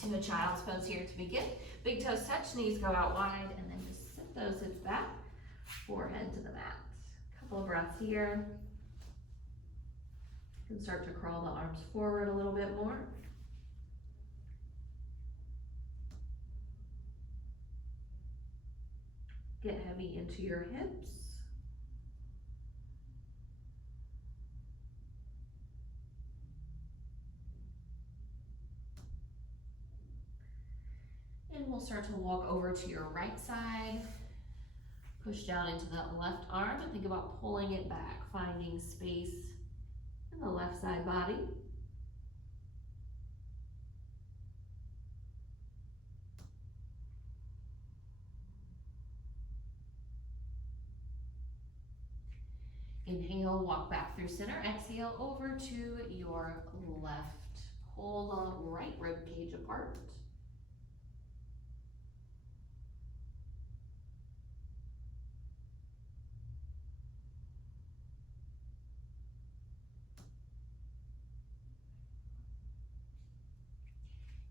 to a child's pose here to begin. Big toes touch, knees go out wide, and then just sit those hips back, forehead to the mat. Couple of breaths here. You can start to crawl the arms forward a little bit more. Get heavy into your hips. And we'll start to walk over to your right side. Push down into that left arm and think about pulling it back, finding space in the left side body. Inhale, walk back through center. Exhale, over to your left. Pull the right rib cage apart.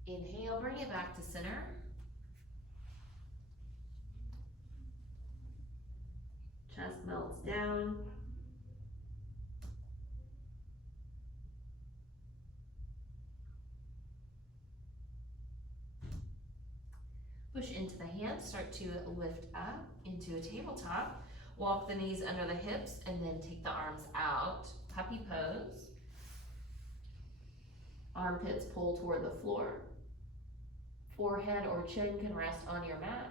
Inhale, bring it back to center. Chest melts down. Push into the hands, start to lift up into a tabletop. Walk the knees under the hips and then take the arms out. Puppy pose. Armpits pull toward the floor. Forehead or chin can rest on your mat.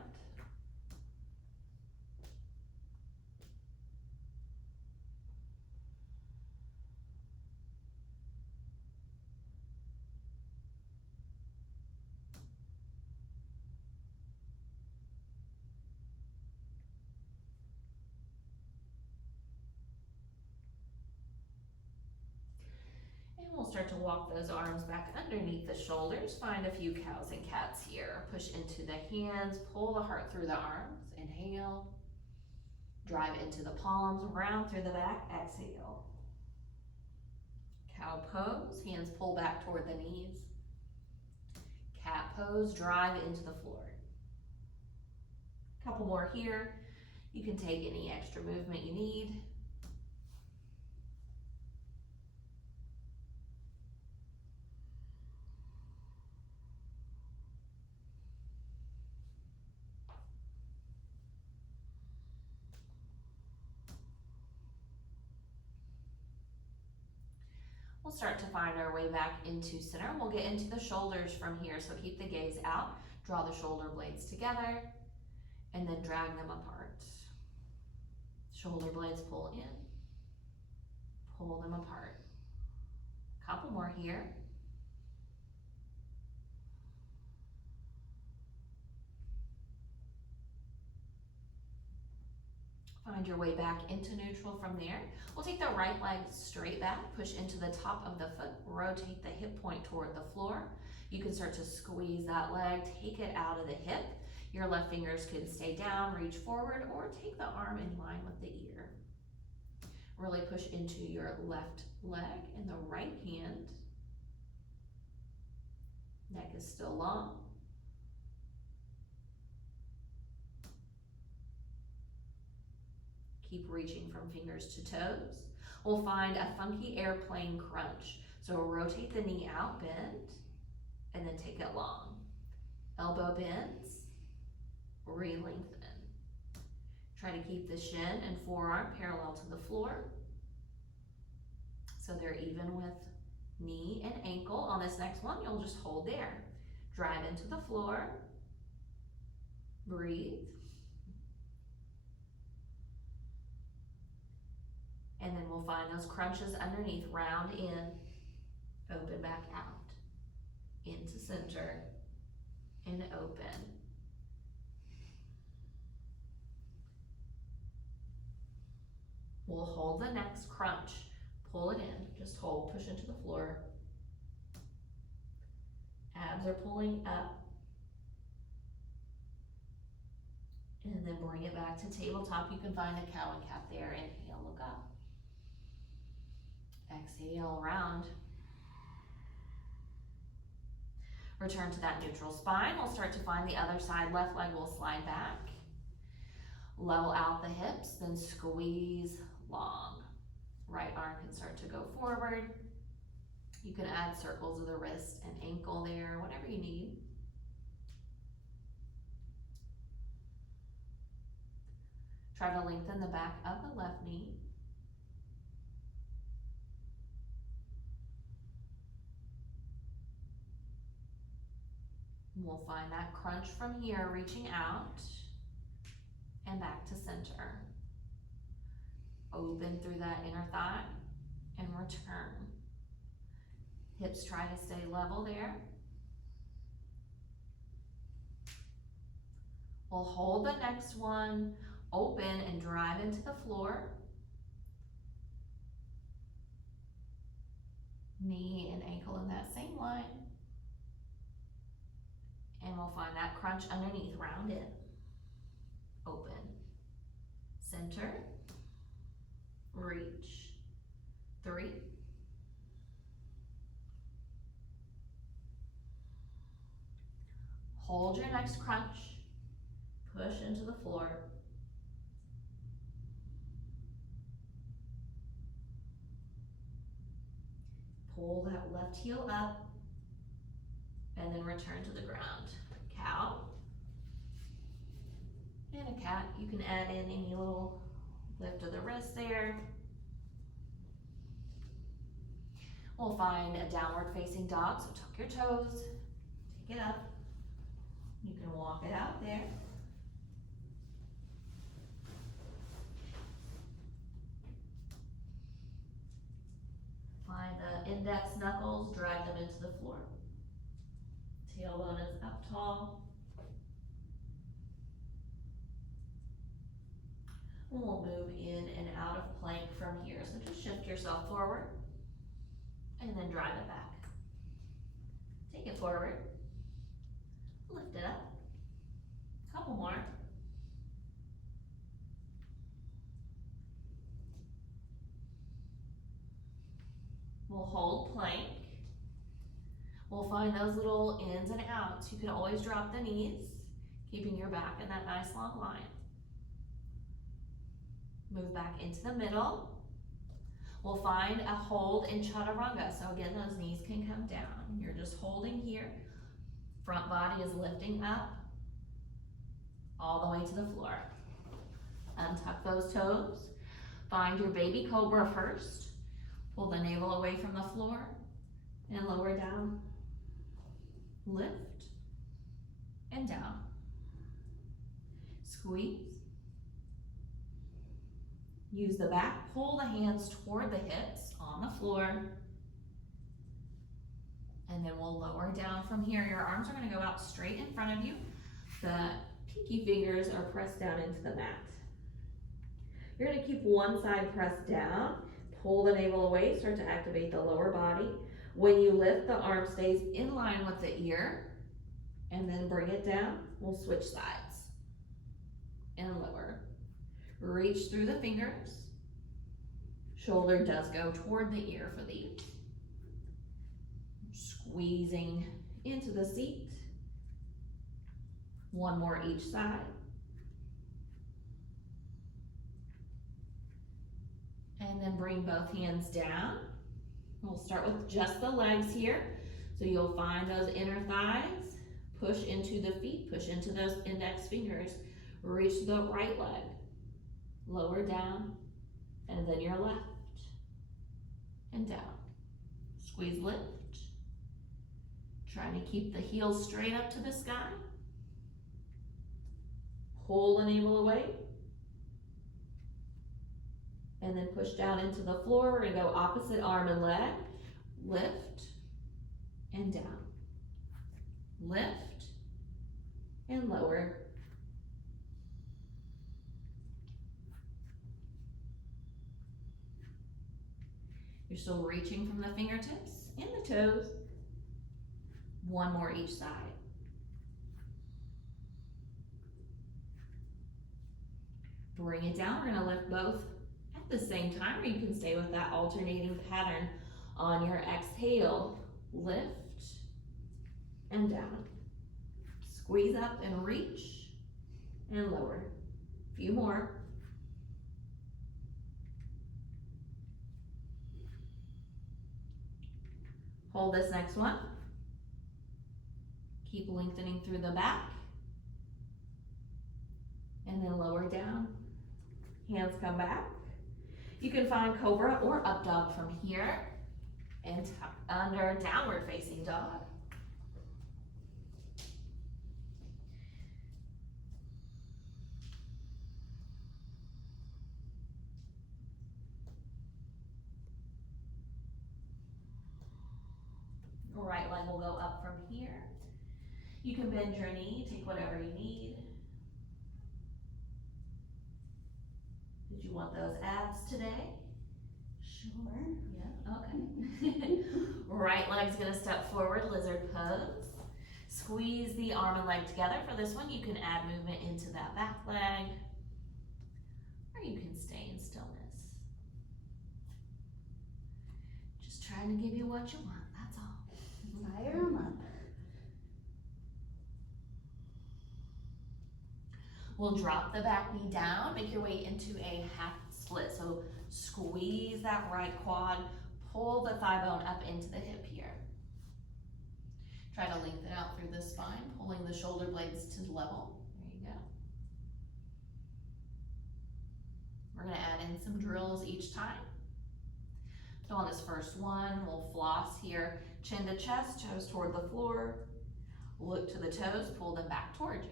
We'll start to walk those arms back underneath the shoulders. Find a few cows and cats here. Push into the hands, pull the heart through the arms. Inhale. Drive into the palms, round through the back. Exhale. Cow pose, hands pull back toward the knees. Cat pose, drive into the floor. Couple more here. You can take any extra movement you need. We'll start to find our way back into center. We'll get into the shoulders from here, so keep the gaze out. Draw the shoulder blades together, and then drag them apart. Shoulder blades pull in, pull them apart. Couple more here. Find your way back into neutral from there. We'll take the right leg straight back, push into the top of the foot, rotate the hip point toward the floor. You can start to squeeze that leg, take it out of the hip. Your left fingers can stay down, reach forward, or take the arm in line with the ear. Really push into your left leg and the right hand. Neck is still long. Keep reaching from fingers to toes. We'll find a funky airplane crunch. So rotate the knee out, bend, and then take it long. Elbow bends, re-lengthen. Try to keep the shin and forearm parallel to the floor, so they're even with knee and ankle. On this next one, you'll just hold there. Drive into the floor, breathe. And then we'll find those crunches underneath, round in, open back out, into center, and open. We'll hold the next crunch, pull it in, just hold, push into the floor. Abs are pulling up. And then bring it back to tabletop. You can find a cow and cat there. Inhale, look up. Exhale, round. Return to that neutral spine. We'll start to find the other side. Left leg will slide back. Level out the hips, then squeeze long. Right arm can start to go forward. You can add circles of the wrist and ankle there, whatever you need. Try to lengthen the back of the left knee. We'll find that crunch from here, reaching out and back to center. Open through that inner thigh and return. Hips try to stay level there. We'll hold the next one, open and drive into the floor. Knee and ankle in that same line. And we'll find that crunch underneath, round in. Open. Center. Reach. 3. Hold your next crunch. Push into the floor. Pull that left heel up. And then return to the ground. Cow. And a cat. You can add in any little lift of the wrist there. We'll find a downward facing dog, so tuck your toes, take it up. You can walk it out there. Find the index knuckles, drive them into the floor. Tailbone is up tall. We'll move in and out of plank from here. So just shift yourself forward and then drive it back. Take it forward, lift it up. Couple more. We'll hold plank. We'll find those little ins and outs. You can always drop the knees, keeping your back in that nice long line. Move back into the middle. We'll find a hold in Chaturanga. So again, those knees can come down. You're just holding here. Front body is lifting up all the way to the floor. Untuck those toes. Find your baby cobra first. Pull the navel away from the floor and lower down. Lift and down. Squeeze. Use the back, pull the hands toward the hips on the floor. And then we'll lower down from here. Your arms are gonna go out straight in front of you. The pinky fingers are pressed down into the mat. You're gonna keep one side pressed down, pull the navel away, start to activate the lower body. When you lift, the arm stays in line with the ear, and then bring it down. We'll switch sides and lower. Reach through the fingers. Shoulder does go toward the ear for the squeezing into the seat. One more each side. And then bring both hands down. We'll start with just the legs here. So you'll find those inner thighs, push into the feet, push into those index fingers, reach the right leg, lower down, and then your left, and down. Squeeze, lift. Trying to keep the heels straight up to the sky. Pull the navel away. And then push down into the floor. We're gonna go opposite arm and leg. Lift and down. Lift and lower. You're still reaching from the fingertips and the toes. One more each side. Bring it down. We're gonna lift both at the same time, or you can stay with that alternating pattern on your exhale. Lift and down. Squeeze up and reach and lower. A few more. Hold this next one. Keep lengthening through the back. And then lower down. Hands come back. You can find cobra or up dog from here and under downward facing dog. Right leg will go up from here. You can bend your knee, take whatever you need. Did you want those abs today? Sure. Yeah, okay. Right leg's gonna step forward, lizard pose. Squeeze the arm and leg together. For this one, you can add movement into that back leg, or you can stay in stillness. Just trying to give you what you want, that's all. Fire 'em up. We'll drop the back knee down, make your way into a half split. So squeeze that right quad, pull the thigh bone up into the hip here. Try to lengthen out through the spine, pulling the shoulder blades to level. There you go. We're gonna add in some drills each time. So on this first one, we'll floss here, chin to chest, toes toward the floor. Look to the toes, pull them back toward you.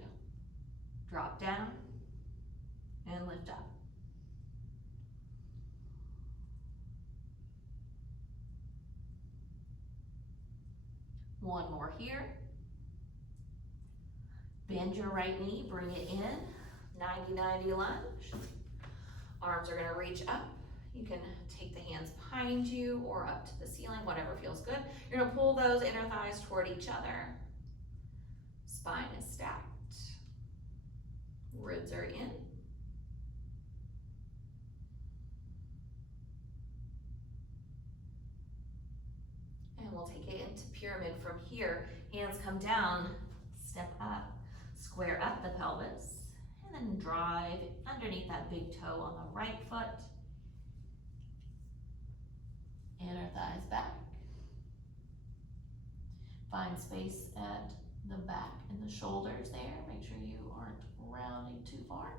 Drop down and lift up. One more here. Bend your right knee, bring it in, 90-90 lunge. Arms are gonna reach up. You can take the hands behind you or up to the ceiling, whatever feels good. You're gonna pull those inner thighs toward each other. Spine is stacked. Ribs are in. And we'll take it into pyramid from here. Hands come down, step up, square up the pelvis, and then drive underneath that big toe on the right foot. Inner thighs back. Find space at the back and the shoulders there. Make sure you aren't rounding too far.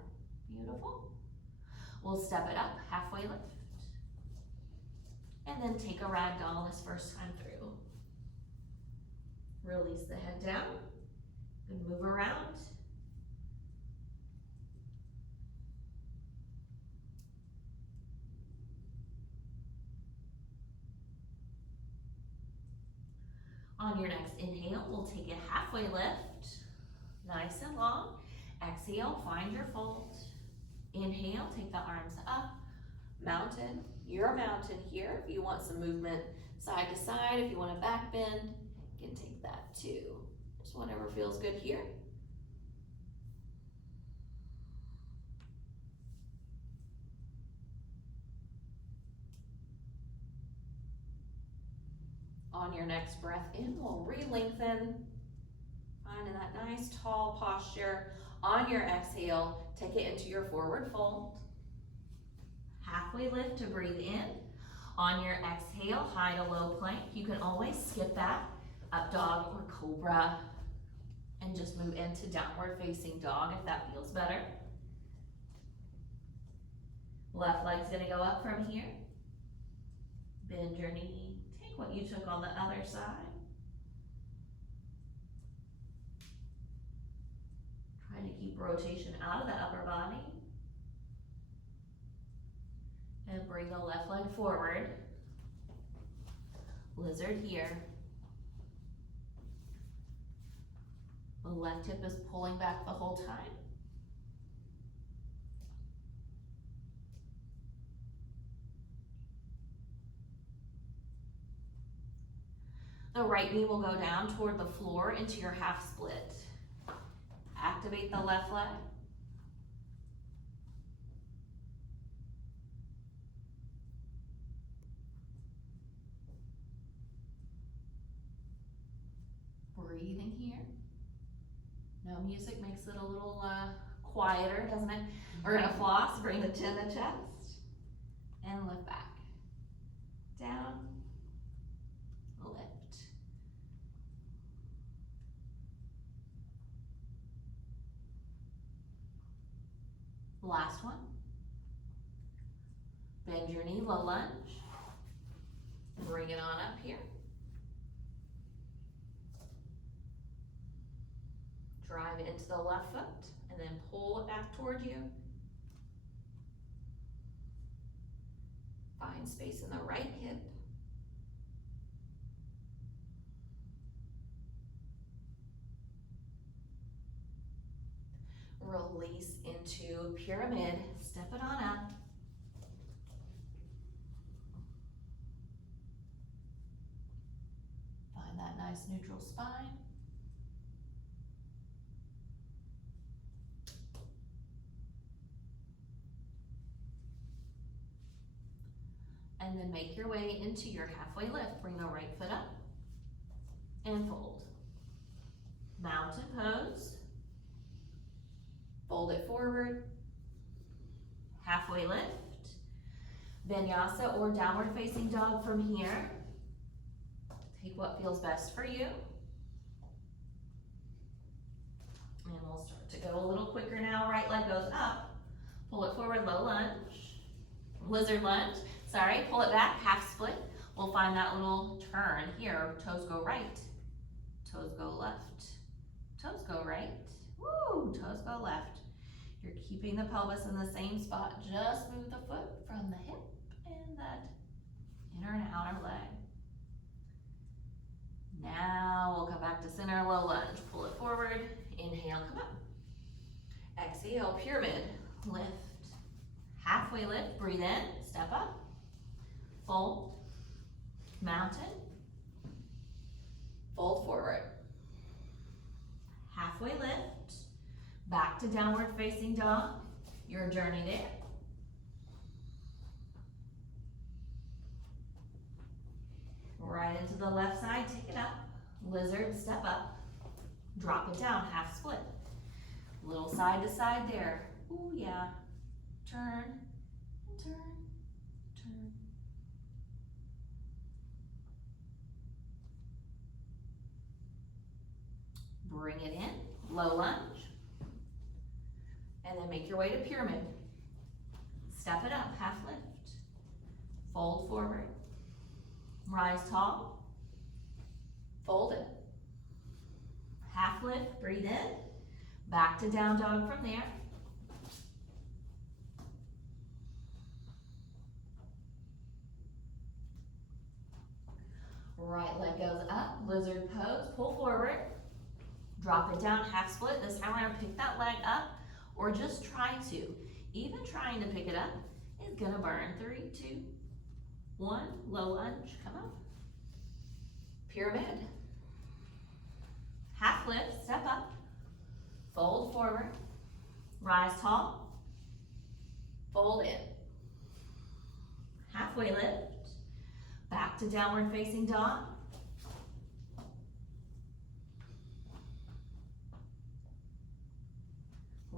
Beautiful. We'll step it up, halfway lift. And then take a ragdoll this first time through. Release the head down and move around. On your next inhale, we'll take a halfway lift, nice and long. Exhale, find your fold. Inhale, take the arms up, mountain. You're a mountain here. If you want some movement side to side, if you want a back bend, you can take that too. Just whatever feels good here. On your next breath in, we'll re-lengthen, finding that nice tall posture. On your exhale, take it into your forward fold. Halfway lift to breathe in. On your exhale, high to low plank. You can always skip that, up dog or cobra, and just move into downward facing dog if that feels better. Left leg's gonna go up from here. Bend your knee. Take what you took on the other side. Try to keep rotation out of the upper body. And bring the left leg forward. Lizard here. The left hip is pulling back the whole time. The right knee will go down toward the floor into your half split. Activate the left leg. breathing here. No music makes it a little quieter, doesn't it? We're gonna floss, bring the chin to chest, and lift back. Down, lift. Last one. Bend your knee, low lunge. Bring it on up here. Drive it into the left foot and then pull it back toward you. Find space in the right hip. Release into pyramid, step it on up. Find that nice neutral spine. And then make your way into your halfway lift. Bring the right foot up and fold. Mountain pose. Fold it forward. Halfway lift. Vinyasa or downward facing dog from here. Take what feels best for you. And we'll start to go a little quicker now. Right leg goes up. Pull it forward, low lunge. Lizard lunge. Sorry, pull it back, half split. We'll find that little turn here. Toes go right, toes go left, toes go right. Woo, toes go left. You're keeping the pelvis in the same spot. Just move the foot from the hip and that inner and outer leg. Now we'll come back to center, low lunge. Pull it forward, inhale, come up. Exhale, pyramid, lift. Halfway lift, breathe in, step up. Fold, mountain, fold forward. Halfway lift, back to downward facing dog. Your journey there. Right into the left side, take it up. Lizard, step up. Drop it down, half split. Little side to side there. Ooh, yeah. Turn, turn, turn. Bring it in, low lunge, and then make your way to pyramid. Step it up, half lift. Fold forward, rise tall, fold it. Half lift, breathe in, back to down dog from there. Right leg goes up, lizard pose, pull forward. Drop it down, half split. This time we're gonna pick that leg up or just try to. Even trying to pick it up is gonna burn. 3, 2, 1, low lunge, come up. Pyramid. Half lift, step up. Fold forward. Rise tall. Fold in. Halfway lift. Back to downward facing dog.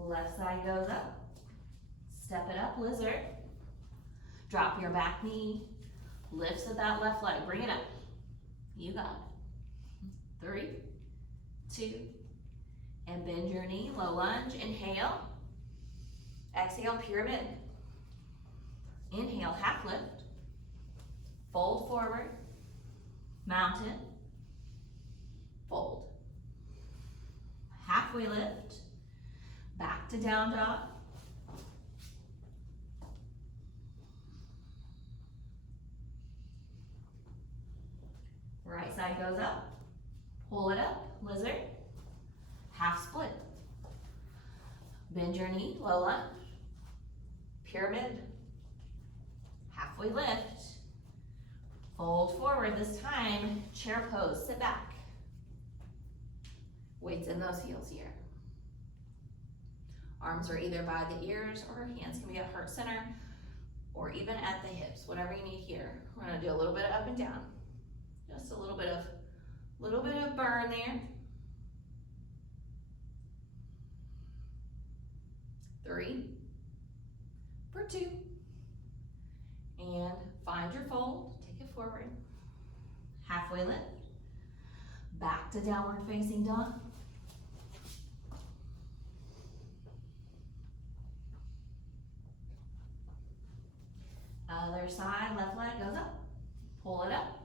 Left side goes up. Step it up, lizard. Drop your back knee. Lifts of that left leg. Bring it up. You got it. 3, 2, and bend your knee. Low lunge. Inhale. Exhale, pyramid. Inhale, half lift. Fold forward. Mountain. Fold. Halfway lift. Back to down dog. Right side goes up. Pull it up, lizard. Half split. Bend your knee, low lunge. Pyramid. Halfway lift. Fold forward this time. Chair pose, sit back. Weights in those heels here. Arms are either by the ears or hands can be at heart center or even at the hips, whatever you need here. We're gonna do a little bit of up and down. Just a little bit of burn there. 3, for 2, and find your fold, take it forward, halfway lift, back to downward facing dog. Other side, left leg goes up, pull it up,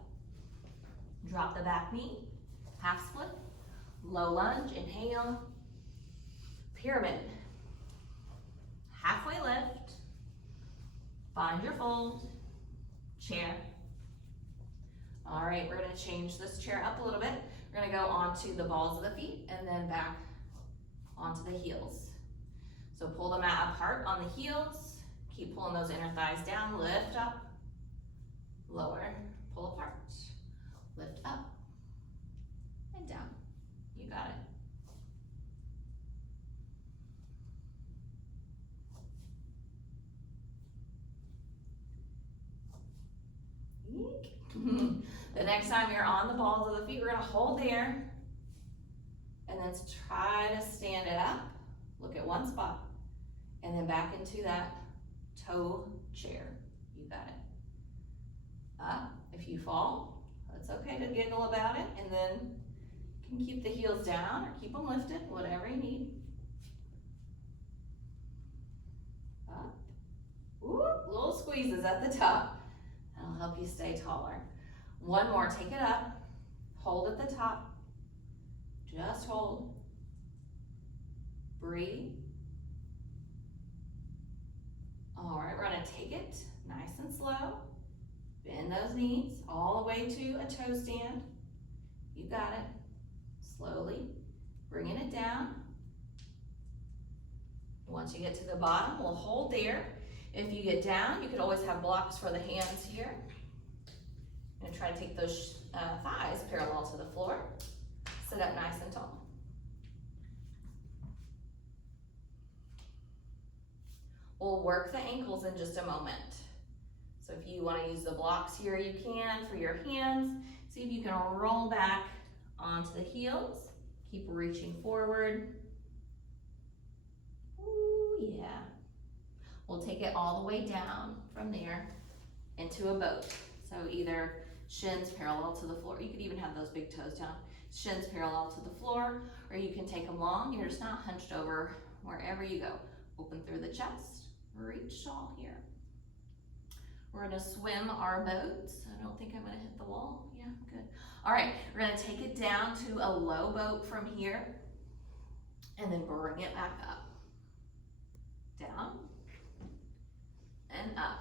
drop the back knee, half split, low lunge, inhale, pyramid, halfway lift, find your fold, chair. All right, we're gonna change this chair up a little bit. We're gonna go onto the balls of the feet and then back onto the heels. So pull the mat apart on the heels, keep pulling those inner thighs down, lift up, lower, pull apart, lift up, and down. You got it. The next time you're on the balls of the feet, we're gonna hold there, and then try to stand it up, look at one spot, and then back into that toe chair. You got it. Up, if you fall, it's okay to giggle about it, and then you can keep the heels down or keep them lifted, whatever you need. Up, ooh, little squeezes at the top. That'll help you stay taller. One more, take it up, hold at the top, just hold, breathe. All right, we're gonna take it nice and slow, bend those knees all the way to a toe stand. You got it. Slowly bringing it down. Once you get to the bottom, we'll hold there. If you get down, you could always have blocks for the hands here. And try to take those thighs parallel to the floor. Sit up nice and tall. We'll work the ankles in just a moment. So if you want to use the blocks here, you can for your hands. See if you can roll back onto the heels. Keep reaching forward. Ooh, yeah. We'll take it all the way down from there into a boat. So either shins parallel to the floor. You could even have those big toes down. Shins parallel to the floor, or you can take them long. You're just not hunched over wherever you go. Open through the chest, reach tall here. We're gonna swim our boat. I don't think I'm gonna hit the wall. Yeah, good. All right, we're gonna take it down to a low boat from here, and then bring it back up. Down, and up.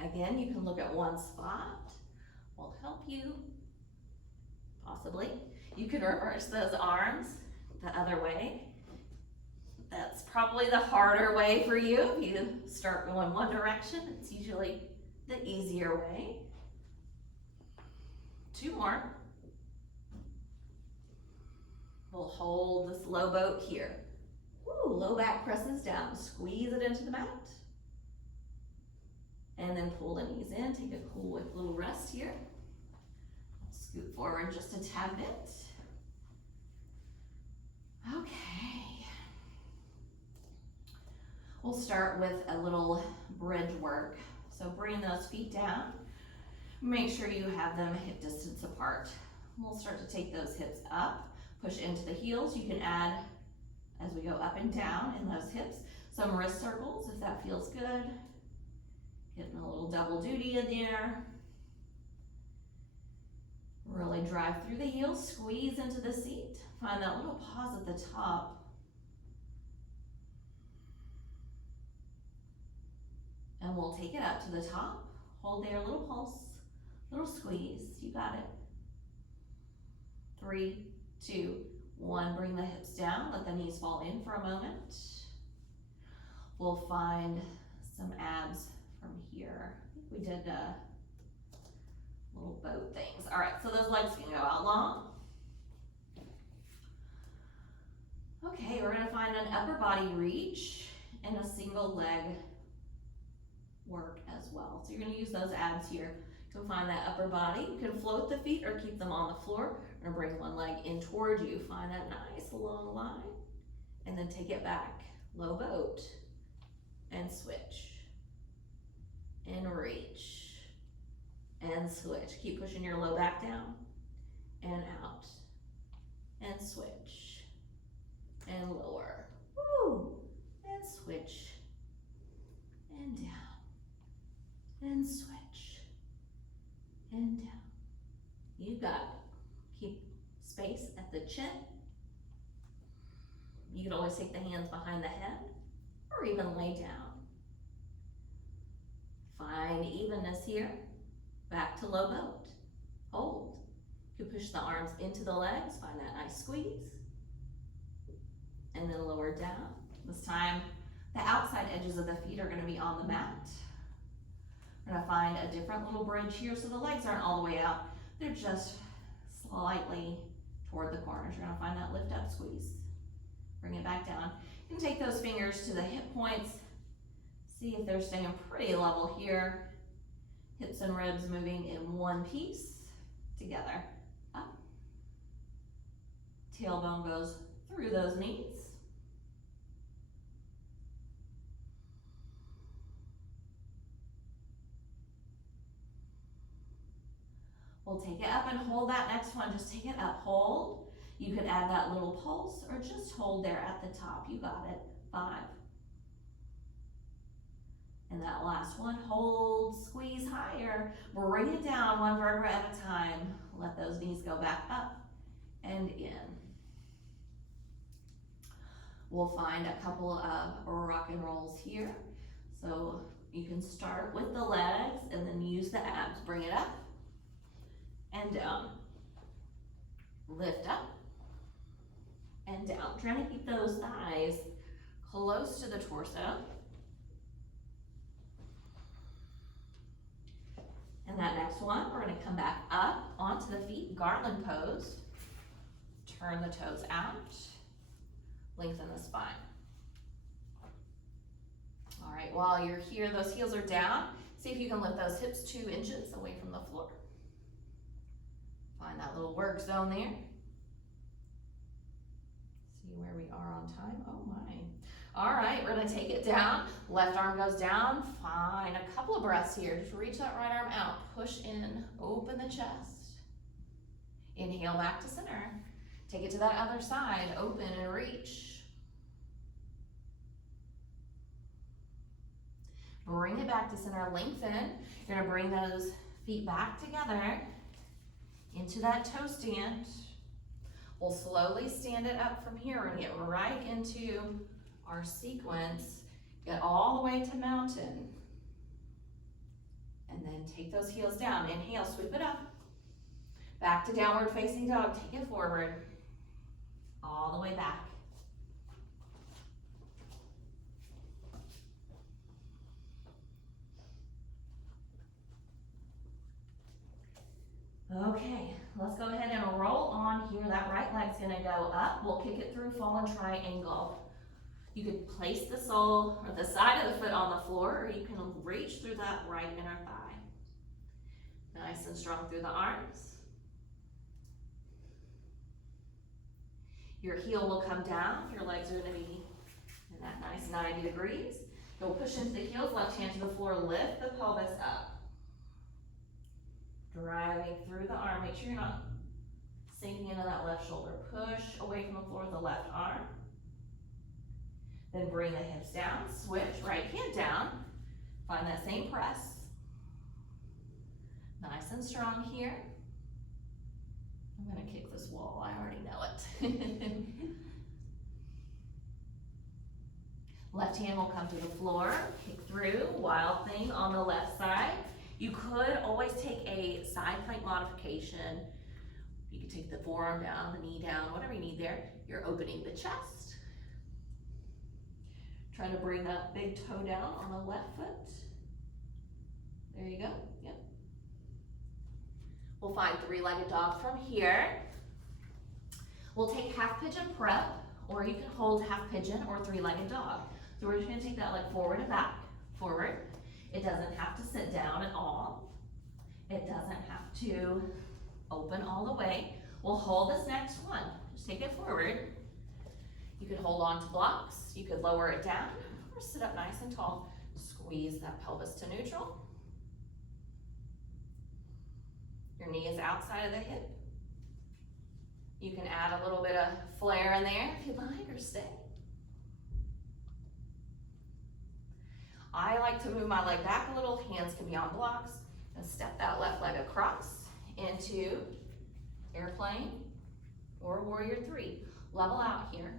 Again, you can look at one spot. Will help you, possibly. You can reverse those arms the other way. That's probably the harder way for you. If you start going one direction, it's usually the easier way. 2 more. We'll hold this low boat here. Ooh, low back presses down. Squeeze it into the mat. And then pull the knees in. Take a cool little rest here. Scoot forward just a tad bit. Okay. We'll start with a little bridge work. So bring those feet down. Make sure you have them hip distance apart. We'll start to take those hips up, push into the heels. You can add, as we go up and down in those hips, some wrist circles if that feels good. Getting a little double duty in there. Really drive through the heels, squeeze into the seat. Find that little pause at the top. And we'll take it up to the top. Hold there, little pulse, little squeeze. You got it. 3, 2, 1. Bring the hips down. Let the knees fall in for a moment. We'll find some abs from here. I think we did little boat things. All right, so those legs can go out long. Okay, we're gonna find an upper body reach and a single leg work as well. So you're gonna use those abs here to find that upper body. You can float the feet or keep them on the floor. We're gonna bring one leg in toward you. Find that nice long line and then take it back. low boat, and switch, and reach, and switch. Keep pushing your low back down, and out, and switch, and lower, woo, and switch, and down, and switch, and down. You got it. Keep space at the chin. You can always take the hands behind the head or even lay down. Find evenness here. Back to low boat. Hold. You can push the arms into the legs. Find that nice squeeze. And then lower down. This time, the outside edges of the feet are going to be on the mat. We're going to find a different little bridge here so the legs aren't all the way out. They're just slightly toward the corners. You're going to find that lift up squeeze. Bring it back down. You can take those fingers to the hip points. See if they're staying pretty level here. Hips and ribs moving in one piece together. Up. Tailbone goes through those knees. We'll take it up and hold that next one. Just take it up, hold. You could add that little pulse or just hold there at the top. You got it. 5. And that last one, hold, squeeze higher. Bring it down one vertebra at a time. Let those knees go back up and in. We'll find a couple of rock and rolls here. So you can start with the legs and then use the abs. Bring it up and down. Lift up and down. Trying to keep those thighs close to the torso. And that next one, we're going to come back up onto the feet, garland pose. Turn the toes out. Lengthen the spine. All right, while you're here, those heels are down. See if you can lift those hips 2 inches away from the floor. Find that little work zone there. See where we are on time. Oh my. All right, we're gonna take it down. Left arm goes down. Fine, a couple of breaths here. Just reach that right arm out. Push in, open the chest. Inhale back to center. Take it to that other side. Open and reach. Bring it back to center, lengthen. You're gonna bring those feet back together into that toe stand. We'll slowly stand it up from here. We're gonna get right into our sequence. Get all the way to mountain. And then take those heels down. Inhale, sweep it up. Back to downward facing dog. Take it forward. All the way back. Okay, let's go ahead and roll on here. That right leg's gonna go up. We'll kick it through fallen triangle. You could place the sole or the side of the foot on the floor, or you can reach through that right inner thigh. Nice and strong through the arms. Your heel will come down. Your legs are gonna be in that nice 90 degrees. You'll push into the heels, left hand to the floor, lift the pelvis up. Driving through the arm. Make sure you're not sinking into that left shoulder. Push away from the floor with the left arm. Then bring the hips down, switch, right hand down. Find that same press. Nice and strong here. I'm gonna kick this wall, I already know it. Left hand will come to the floor, kick through, wild thing on the left side. You could always take a side plank modification. You could take the forearm down, the knee down, whatever you need there. You're opening the chest. Try to bring that big toe down on the left foot. There you go, yep. We'll find 3-legged dog from here. We'll take half pigeon prep, or you can hold half pigeon or 3-legged dog. So we're just gonna take that leg forward and back, forward. It doesn't have to sit down at all. It doesn't have to open all the way. We'll hold this next one. Just take it forward. You could hold on to blocks, you could lower it down, or sit up nice and tall. Squeeze that pelvis to neutral. Your knee is outside of the hip. You can add a little bit of flare in there if you'd like, or stay. I like to move my leg back a little, hands can be on blocks, and step that left leg across into airplane or warrior three. Level out here.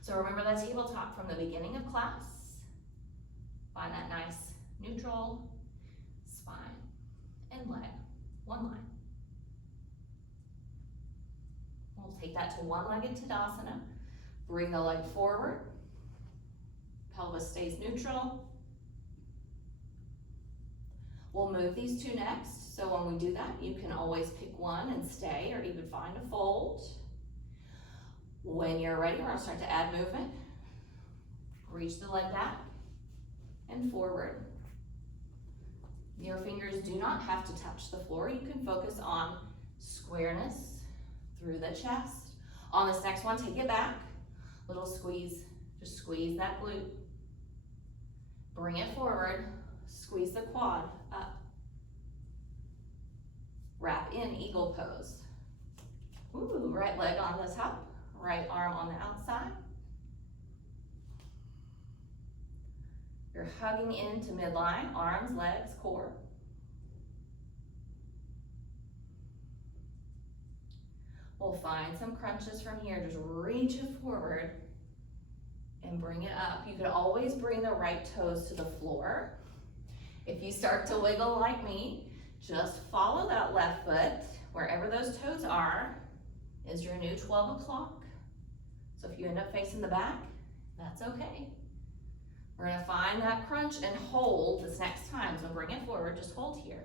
So remember that tabletop from the beginning of class. Find that nice neutral spine and leg, one line. We'll take that to one-legged Tadasana. Bring the leg forward. Pelvis stays neutral. We'll move these two next. So when we do that, you can always pick one and stay, or even find a fold. When you're ready, we're gonna start to add movement. Reach the leg back and forward. Your fingers do not have to touch the floor. You can focus on squareness through the chest. On this next one, take it back. Little squeeze, just squeeze that glute. Bring it forward, squeeze the quad up. Wrap in eagle pose. Ooh, right leg on the top, right arm on the outside. You're hugging into midline, arms, legs, core. We'll find some crunches from here. Just reach it forward and bring it up. You could always bring the right toes to the floor. If you start to wiggle like me, just follow that left foot. Wherever those toes are is your new 12 o'clock. So if you end up facing the back, that's okay. We're gonna find that crunch and hold this next time. So bring it forward, just hold here.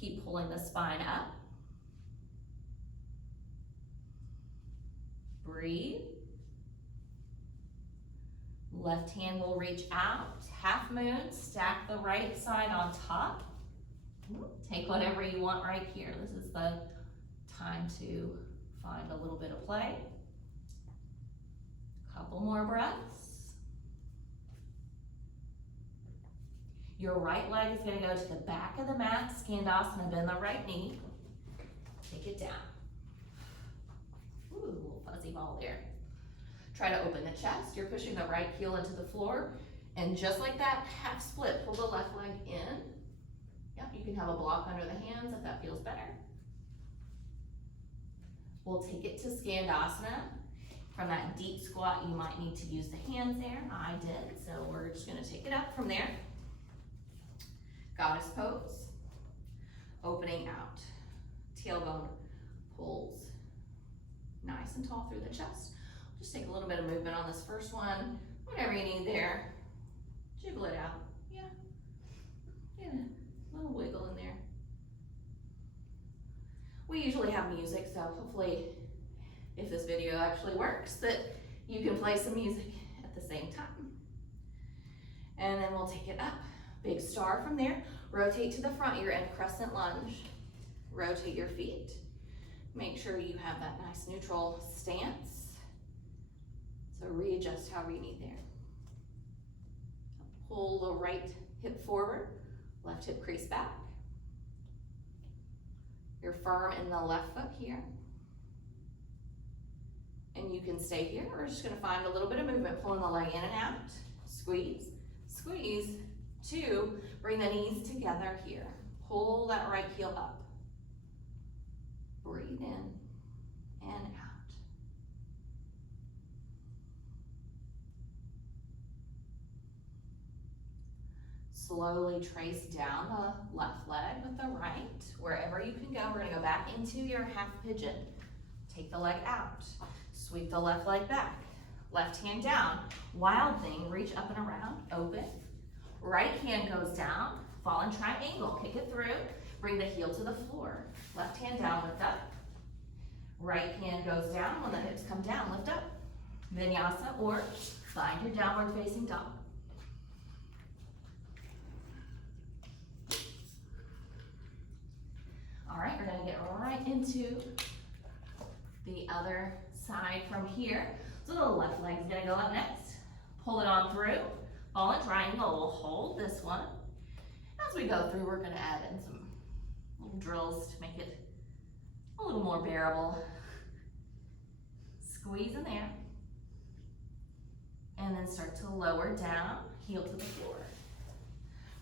Keep pulling the spine up. Breathe. Left hand will reach out, half moon, stack the right side on top. Take whatever you want right here. This is the time to find a little bit of play. Couple more breaths. Your right leg is gonna go to the back of the mat, Skandasana, bend the right knee. Take it down. Ooh, a little fuzzy ball there. Try to open the chest. You're pushing the right heel into the floor. And just like that, half split, pull the left leg in. Yep, you can have a block under the hands if that feels better. We'll take it to Skandasana. From that deep squat, you might need to use the hands there. I did, so we're just gonna take it up from there. Goddess pose. Opening out. Tailbone pulls nice and tall through the chest. Just take a little bit of movement on this first one. Whatever you need there. Jiggle it out. Yeah. Get a little wiggle in there. We usually have music, so hopefully if this video actually works, that you can play some music at the same time. And then we'll take it up. Big star from there. Rotate to the front. You're in Crescent Lunge. Rotate your feet. Make sure you have that nice neutral stance. So readjust however you need there. Pull the right hip forward, left hip crease back. You're firm in the left foot here. And you can stay here. We're just gonna find a little bit of movement, pulling the leg in and out. Squeeze, squeeze. 2, bring the knees together here. Pull that right heel up. Breathe in and out. Slowly trace down the left leg with the right. Wherever you can go, we're gonna go back into your half pigeon. Take the leg out. Sweep the left leg back. Left hand down. Wild thing, reach up and around, open. Right hand goes down, fallen triangle, kick it through. Bring the heel to the floor. Left hand down, lift up. Right hand goes down. When the hips come down, lift up. Vinyasa, or find your downward facing dog. All right, we're gonna get right into the other side from here. So the left leg's gonna go up next. Pull it on through, ball and triangle. We'll hold this one. As we go through, we're gonna add in some little drills to make it a little more bearable. Squeeze in there. And then start to lower down, heel to the floor.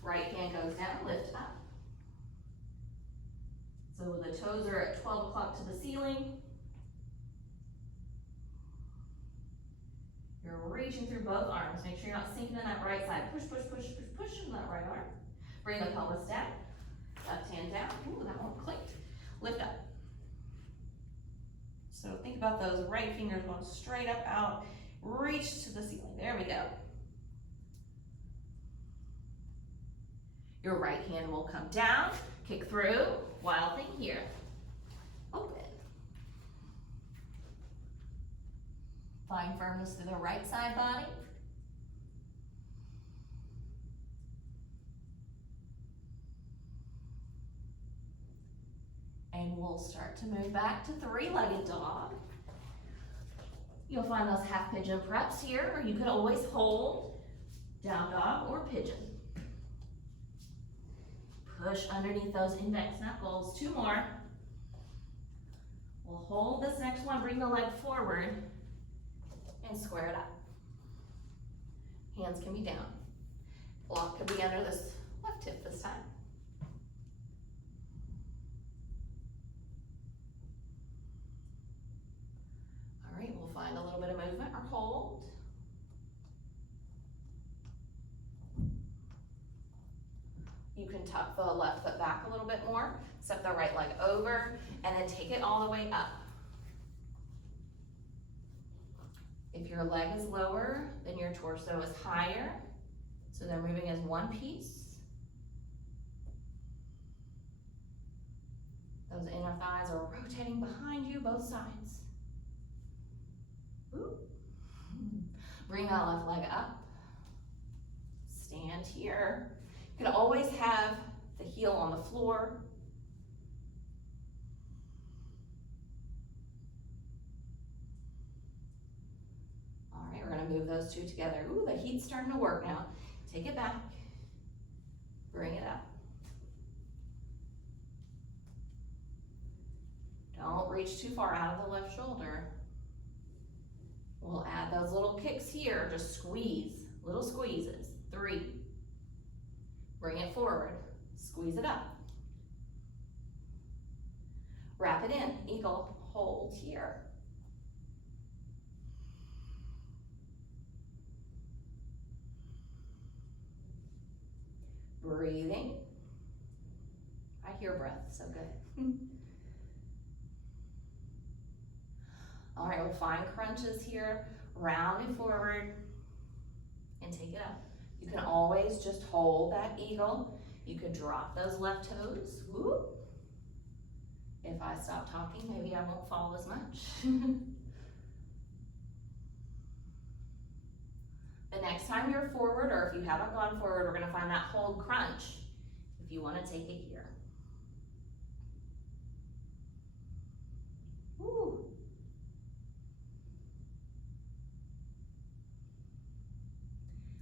Right hand goes down, lift up. So the toes are at 12 o'clock to the ceiling. You're reaching through both arms. Make sure you're not sinking in that right side. Push, push, push, push, push in that right arm. Bring the pelvis down. Left hand down. Ooh, that one clicked. Lift up. So think about those right fingers going straight up, out. Reach to the ceiling. There we go. Your right hand will come down, kick through, wild thing here. Open. Find firmness through the right side body. And we'll start to move back to three-legged dog. You'll find those half pigeon preps here, or you could always hold down dog or pigeon. Push underneath those index knuckles. Two more. We'll hold this next one, bring the leg forward and square it up. Hands can be down. Block could be under this left hip this time. All right, we'll find a little bit of movement or hold. You can tuck the left foot back a little bit more, step the right leg over, and then take it all the way up. If your leg is lower, then your torso is higher. So they're moving as one piece. Those inner thighs are rotating behind you, both sides. Ooh. Bring that left leg up. Stand here. You can always have the heel on the floor. All right, we're gonna move those two together. Ooh, the heat's starting to work now. Take it back, bring it up. Don't reach too far out of the left shoulder. We'll add those little kicks here, just squeeze, little squeezes. 3. Bring it forward, squeeze it up. Wrap it in, eagle, hold here. Breathing. I hear breath, so good. All right, we'll find crunches here, round and forward, and take it up. You can always just hold that eagle. You could drop those left toes. Woo. If I stop talking, maybe I won't fall as much. The next time you're forward, or if you haven't gone forward, we're gonna find that hold crunch if you wanna take it here. Woo.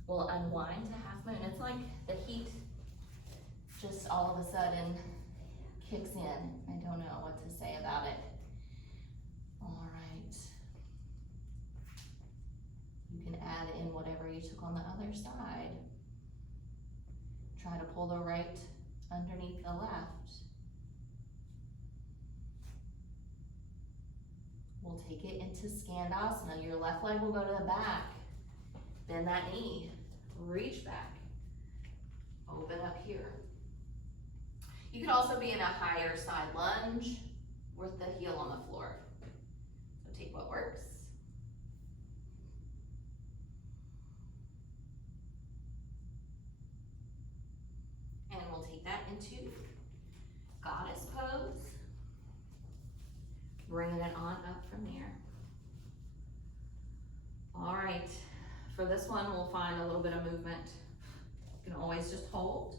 We'll unwind to half moon. It's like the heat just all of a sudden kicks in. I don't know what to say about it. All right. You can add in whatever you took on the other side. Try to pull the right underneath the left. We'll take it into Skandasana. Your left leg will go to the back. Bend that knee, reach back, open up here. You could also be in a higher side lunge with the heel on the floor. So take what works. And we'll take that into goddess pose. Bringing it on up from there. All right. For this one, we'll find a little bit of movement. You can always just hold,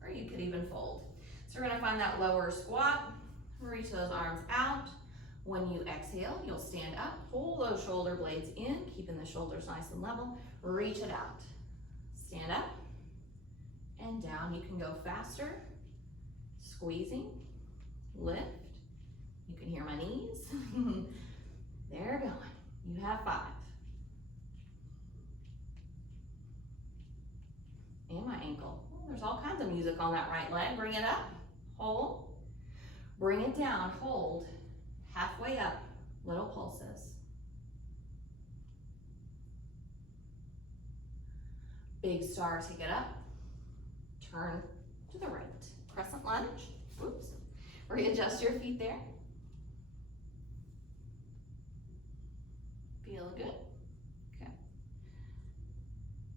or you could even fold. So we're gonna find that lower squat, reach those arms out, When you exhale, you'll stand up, pull those shoulder blades in, keeping the shoulders nice and level, reach it out. Stand up and down. You can go faster, squeezing, lift. You can hear my knees. They're going. You have 5. And my ankle. Oh, there's all kinds of music on that right leg. Bring it up, hold. Bring it down, hold. Halfway up, little pulses. Big star, take it up. Turn to the right. Crescent lunge. Oops. Readjust your feet there. Feel good? Okay.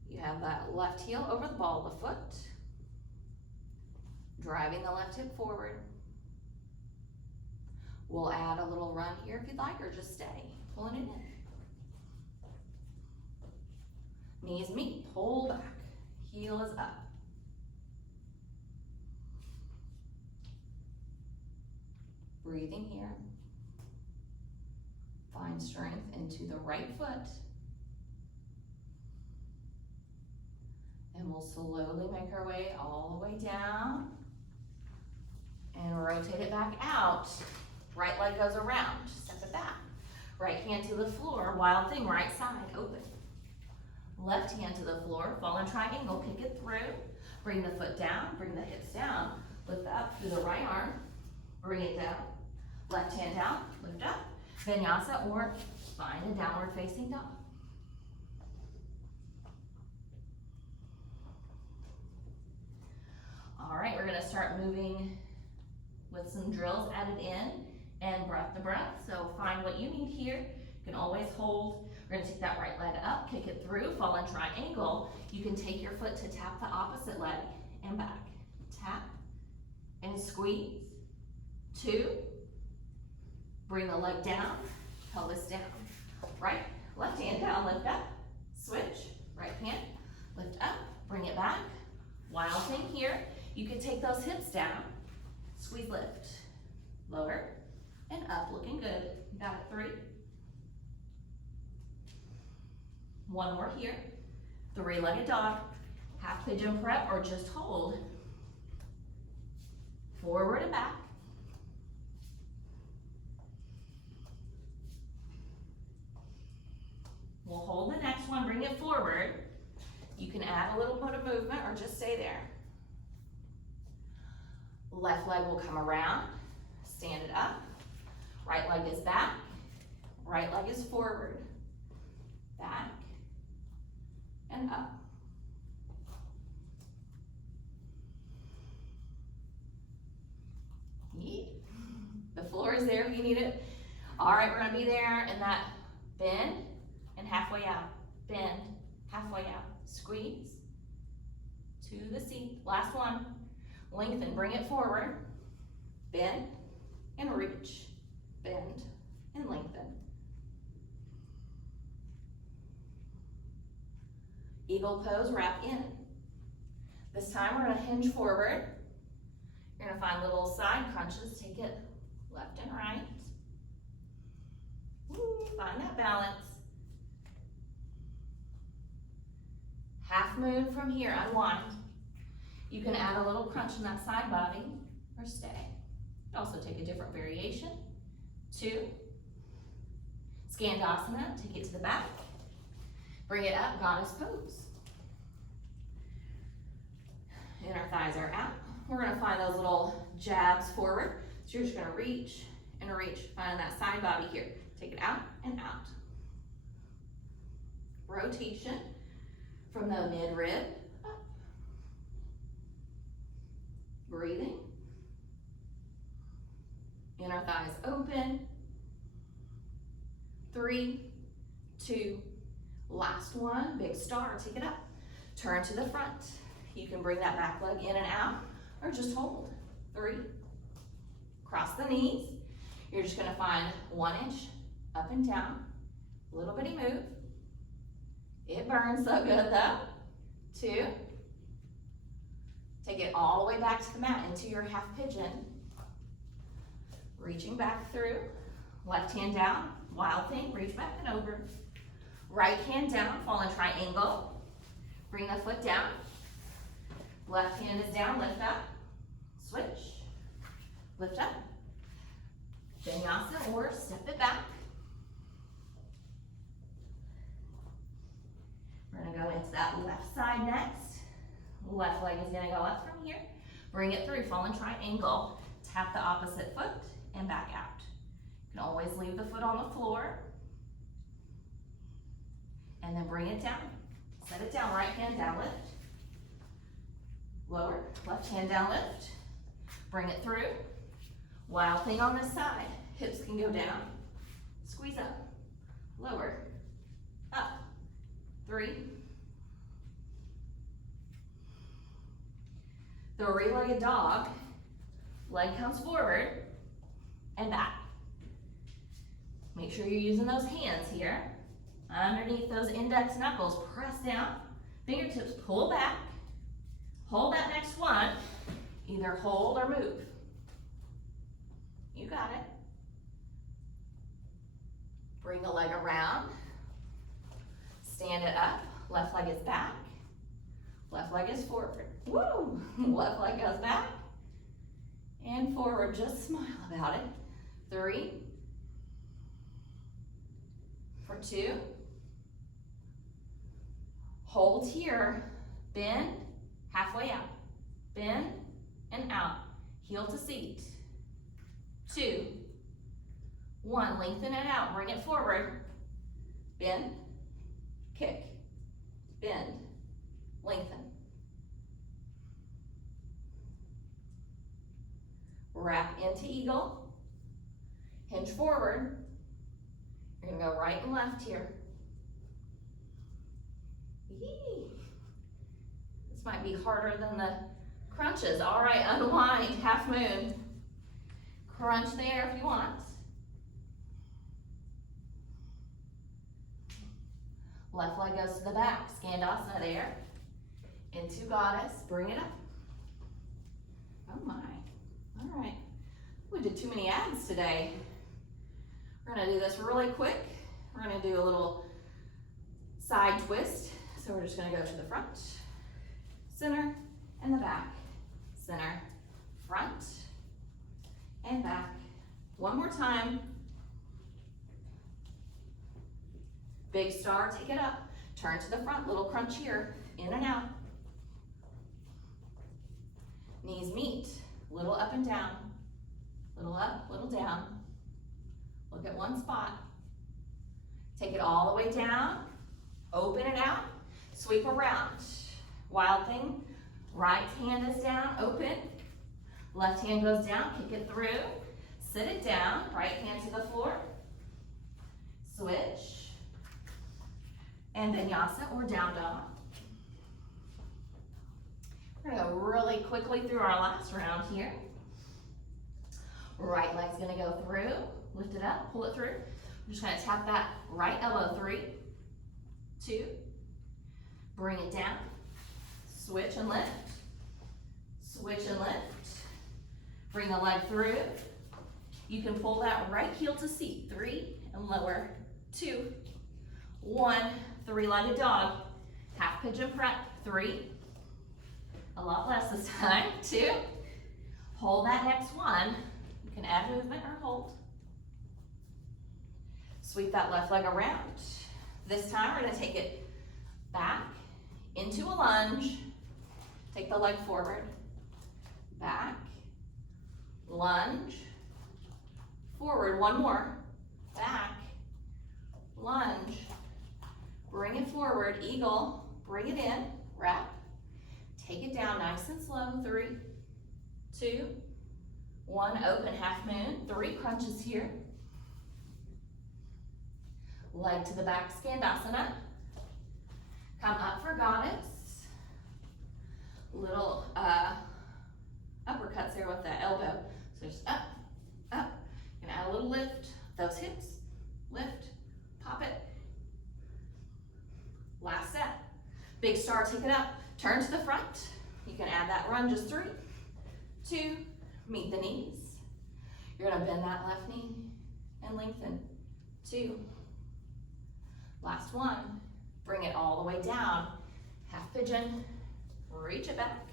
You have that left heel over the ball of the foot. Driving the left hip forward. We'll add a little run here if you'd like, or just stay. Pulling it in. Knees meet, pull back. Heel is up. Breathing here. Find strength into the right foot. And we'll slowly make our way all the way down. And rotate it back out. Right leg goes around, step it back. Right hand to the floor, wild thing, right side, open. Left hand to the floor, fallen triangle, kick it through. Bring the foot down, bring the hips down. Lift up through the right arm, bring it down. Left hand down, lift up. Vinyasa, or find a downward facing dog. All right, we're gonna start moving with some drills added in and breath to breath. So find what you need here. You can always hold. We're gonna take that right leg up, kick it through, fallen triangle. You can take your foot to tap the opposite leg and back. Tap and squeeze. 2. Bring the leg down, pelvis down. Right, left hand down, lift up. Switch, right hand, lift up, bring it back. Wild thing here. You can take those hips down, squeeze, lift, lower, and up, looking good. You got it, 3. 1 more here. 3-legged dog, half pigeon prep, or just hold. Forward and back. We'll hold the next one, bring it forward. You can add a little bit of movement or just stay there. Left leg will come around, stand it up. Right leg is back, right leg is forward. Back and up. The floor is there if you need it. All right, we're gonna be there in that bend and halfway out. Bend, halfway out. Squeeze to the seat. Last one. Lengthen, bring it forward. Bend and reach. Bend and lengthen. Eagle pose, wrap in. This time we're gonna hinge forward. You're gonna find little side crunches. Take it left and right. Woo, find that balance. Half moon from here, unwind. You can add a little crunch in that side body or stay. Also take a different variation. 2. Skandasana, take it to the back. Bring it up, goddess pose. Inner thighs are out. We're gonna find those little jabs forward. So you're just gonna reach and reach, find that side body here. Take it out and out. Rotation from the mid-rib up. Breathing. Inner thighs open. 3, 2, last one, big star, take it up. Turn to the front. You can bring that back leg in and out, or just hold. 3, cross the knees. You're just gonna find 1 inch up and down, little bitty move. It burns so good though. 2, take it all the way back to the mat into your half pigeon. Reaching back through, Left hand down, wild thing, reach back and over. Right hand down, fallen triangle. Bring the foot down. Left hand is down, lift up. Switch. Lift up. Vinyasa or step it back. We're gonna go into that left side next. Left leg is gonna go up from here. Bring it through, fallen triangle. Tap the opposite foot and back out. You can always leave the foot on the floor. And then bring it down. Set it down, right hand down, lift. Lower, left hand down, lift. Bring it through. Wild thing on this side. Hips can go down. Squeeze up. Lower. Up. 3. Three-legged dog. Leg comes forward and back. Make sure you're using those hands here. Underneath those index knuckles, press down. Fingertips pull back. Hold that next one. Either hold or move. You got it. Bring the leg around. Stand it up. Left leg is back. Left leg is forward. Woo! Left leg goes back. And forward. Just smile about it. 3. For 2. Hold here. Bend. Halfway out. Bend and out. Heel to seat. 2. 1. Lengthen it out. Bring it forward. Bend. Kick. Bend. Lengthen. Wrap into eagle. Hinge forward. You're gonna go right and left here. Yee. This might be harder than the crunches. All right, unwind, half moon. Crunch there if you want. Left leg goes to the back. Skandasana there. Into goddess. Bring it up. Oh my. All right. We did too many abs today. We're gonna do this really quick. We're gonna do a little side twist. So we're just gonna go to the front, center, and the back. Center, front, and back. One more time. Big star, take it up. Turn to the front, little crunch here. In and out. Knees meet. Little up and down. Little up, little down. Look at one spot. Take it all the way down. Open it out. Sweep around. Wild thing. Right hand is down, open. Left hand goes down, kick it through. Sit it down, right hand to the floor. Switch. And vinyasa or down dog. We're gonna go really quickly through our last round here. Right leg's gonna go through. Lift it up, pull it through. We're just gonna tap that right elbow. 3, 2, bring it down. Switch and lift. Switch and lift. Bring the leg through. You can pull that right heel to seat. 3 and lower. 2, 1. Three-legged dog. Half pigeon prep. 3. A lot less this time. 2. Hold that next one. You can add movement or hold. Sweep that left leg around. This time we're going to take it back into a lunge. Take the leg forward. Back. Lunge. Forward. One more. Back. Lunge. Bring it forward. Eagle. Bring it in. Wrap. Take it down nice and slow. 3, 2, 1. Open half moon. 3 crunches here. Leg to the back, Skandasana. Come up for goddess. Little uppercuts there with the elbow. So just up, up. You're gonna add a little lift. Those hips. Lift, pop it. Last set. Big star, take it up. Turn to the front. You can add that run, just 3, 2, meet the knees. You're gonna bend that left knee and lengthen. 2. Last one. Bring it all the way down. Half pigeon, reach it back.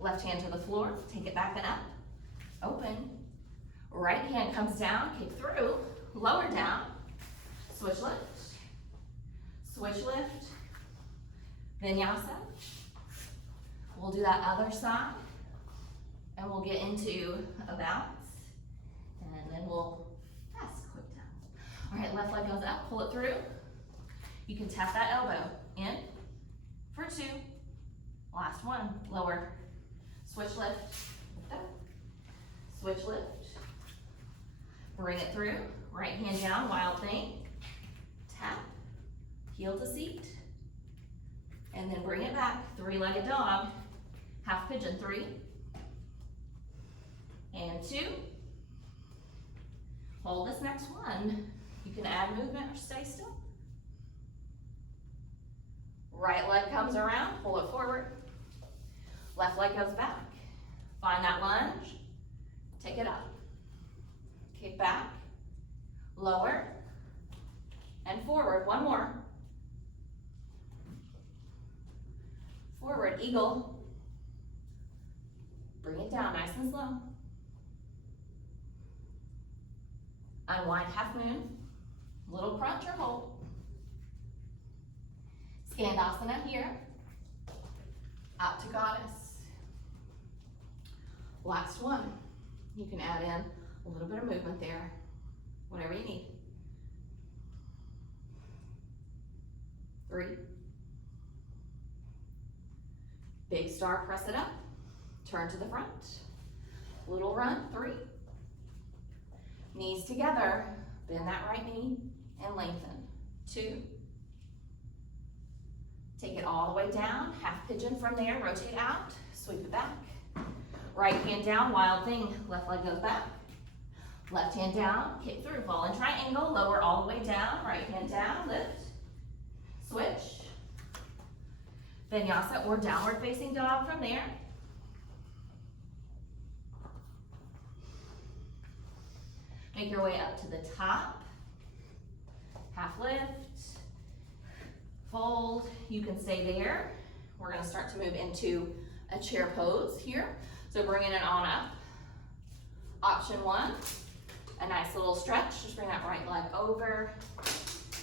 Left hand to the floor, take it back and up. Open. Right hand comes down, kick through, lower down. Switch lift. Switch lift. Vinyasa. We'll do that other side. And we'll get into a balance. And then we'll fast quick down. All right, left leg goes up, pull it through. You can tap that elbow in for 2. Last one, lower. Switch lift, lift up. Switch lift. Bring it through. Right hand down, wild thing. Tap, heel to seat. And then bring it back, 3-legged dog. Half pigeon, 3. And 2. Hold this next one. You can add movement or stay still. Right leg comes around, pull it forward. Left leg goes back. Find that lunge, take it up. Kick back, lower, and forward. One more. Forward, eagle. Bring it down nice and slow. Unwind half moon, little crunch or hold. Skandasana here, up to goddess. Last one. You can add in a little bit of movement there, whatever you need. 3. Big star, press it up, turn to the front. Little run, 3. Knees together, bend that right knee and lengthen. 2. Take it all the way down, half pigeon from there, rotate out, sweep it back. Right hand down, wild thing, left leg goes back. Left hand down, kick through, ball and triangle, lower all the way down, right hand down, lift, switch. Vinyasa or downward facing dog from there. Make your way up to the top. Half lift, fold. You can stay there. We're gonna start to move into a chair pose here. So bringing it on up. Option 1, a nice little stretch. Just bring that right leg over.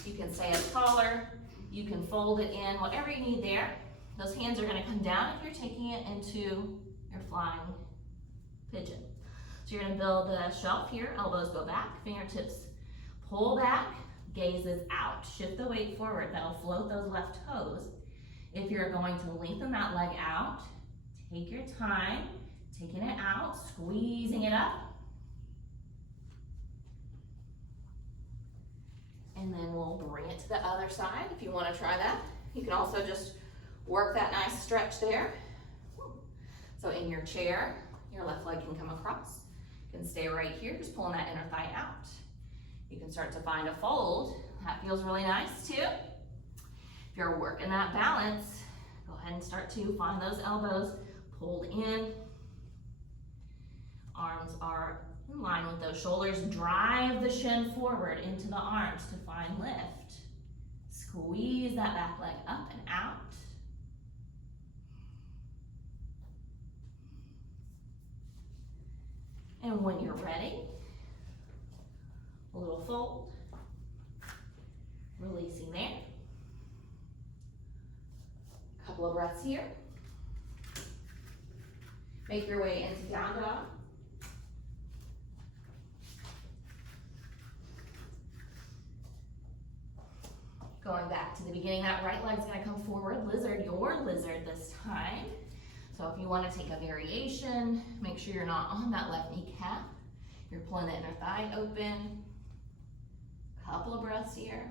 You can stay up taller. You can fold it in, whatever you need there. Those hands are gonna come down if you're taking it into your flying pigeon. So you're gonna build a shelf here, elbows go back, fingertips pull back, gazes out. Shift the weight forward, that'll float those left toes. If you're going to lengthen that leg out, take your time, taking it out, squeezing it up. And then we'll bring it to the other side if you wanna try that. You can also just work that nice stretch there. So in your chair, your left leg can come across. You can stay right here, just pulling that inner thigh out. You can start to find a fold. That feels really nice too. If you're working that balance, go ahead and start to find those elbows pulled in. Arms are in line with those shoulders. Drive the shin forward into the arms to find lift. Squeeze that back leg up and out. And when you're ready, a little fold, releasing there. A couple of breaths here. Make your way into down dog. Going back to the beginning, that right leg's gonna come forward, lizard, your lizard this time. So if you wanna take a variation, make sure you're not on that left kneecap. You're pulling the inner thigh open. Couple of breaths here.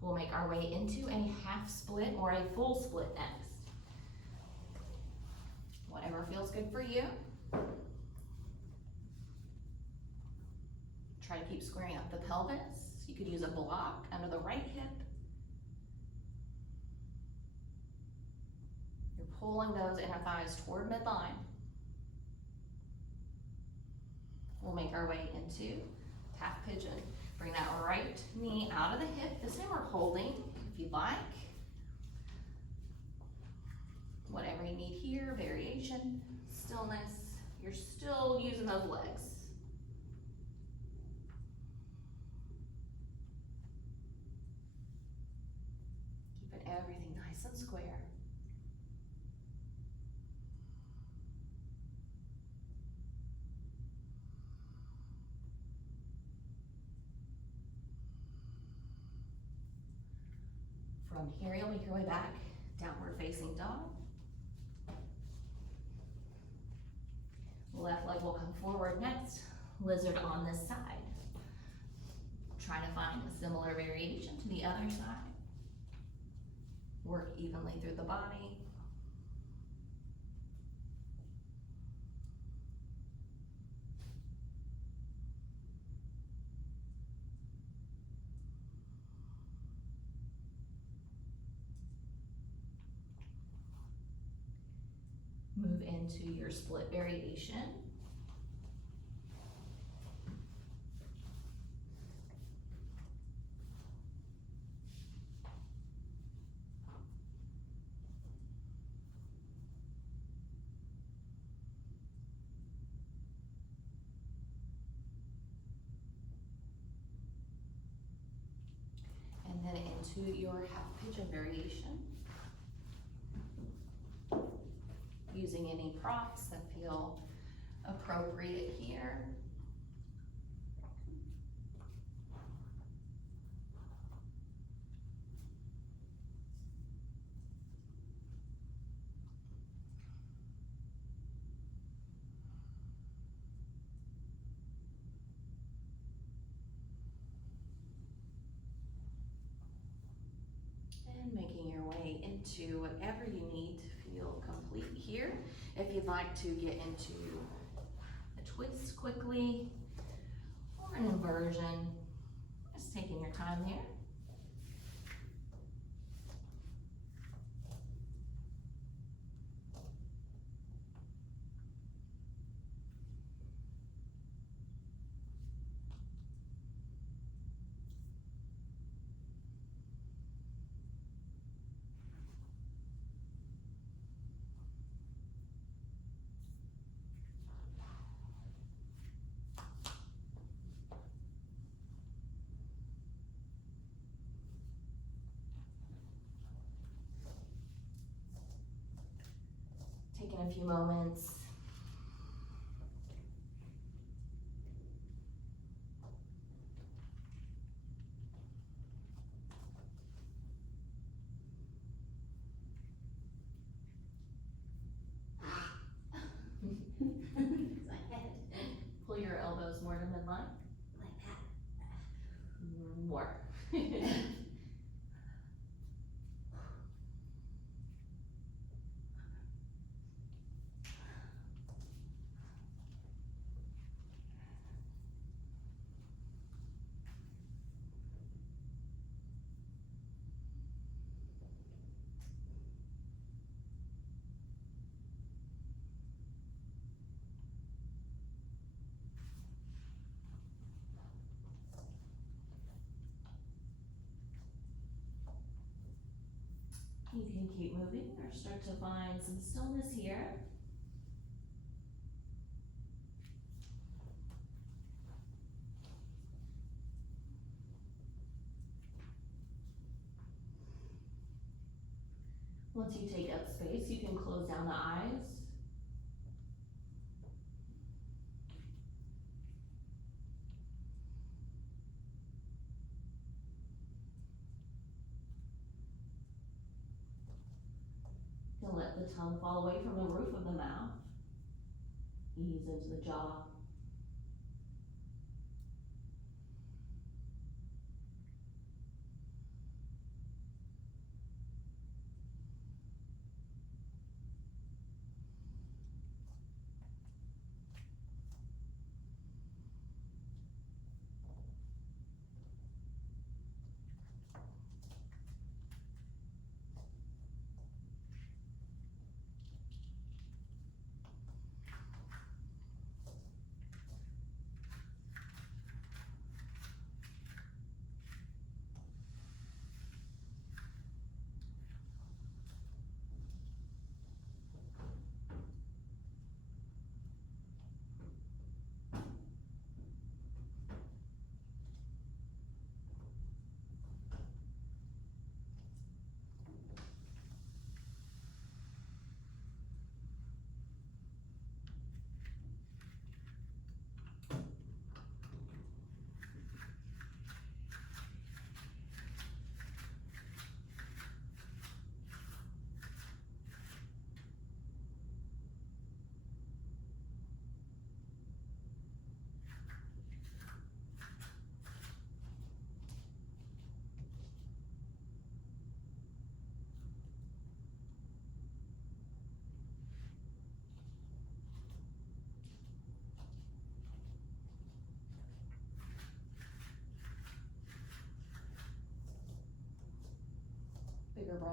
We'll make our way into a half split or a full split next. Whatever feels good for you. Try to keep squaring up the pelvis. You could use a block under the right hip. pulling those inner thighs toward midline. We'll make our way into half pigeon. Bring that right knee out of the hip. This time we're holding, if you'd like. Whatever you need here, variation, stillness, you're still using those legs. Keeping everything nice and square. From here, you'll make your way back, downward facing dog. Left leg will come forward next, lizard on this side. Try to find a similar variation to the other side. Work evenly through the body. Move into your split variation. And then into your half pigeon variation. Using any props that feel appropriate here. And making your way into whatever you need to feel complete here. If you'd like to get into a twist quickly or an inversion, just taking your time there. Taking a few moments. Pull your elbows more to midline. Like that. More. You can keep moving or start to find some stillness here. Once you take up space, you can close down the eyes. And let the tongue fall away from the roof of the mouth. Ease into the jaw.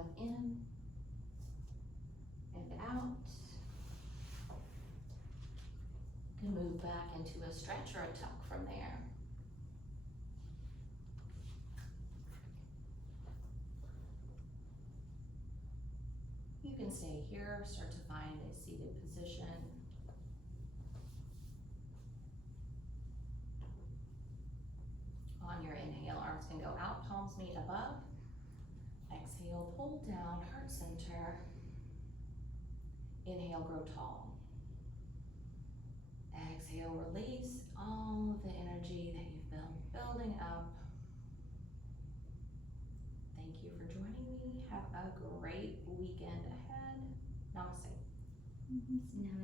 breath in and out. You can move back into a stretch or a tuck from there. You can stay here, start to find a seated position. On your inhale, arms can go out, palms meet above. Exhale, pull down, heart center. Inhale, grow tall. Exhale, release all of the energy that you've been building up. Thank you for joining me. Have a great weekend ahead. Namaste. Now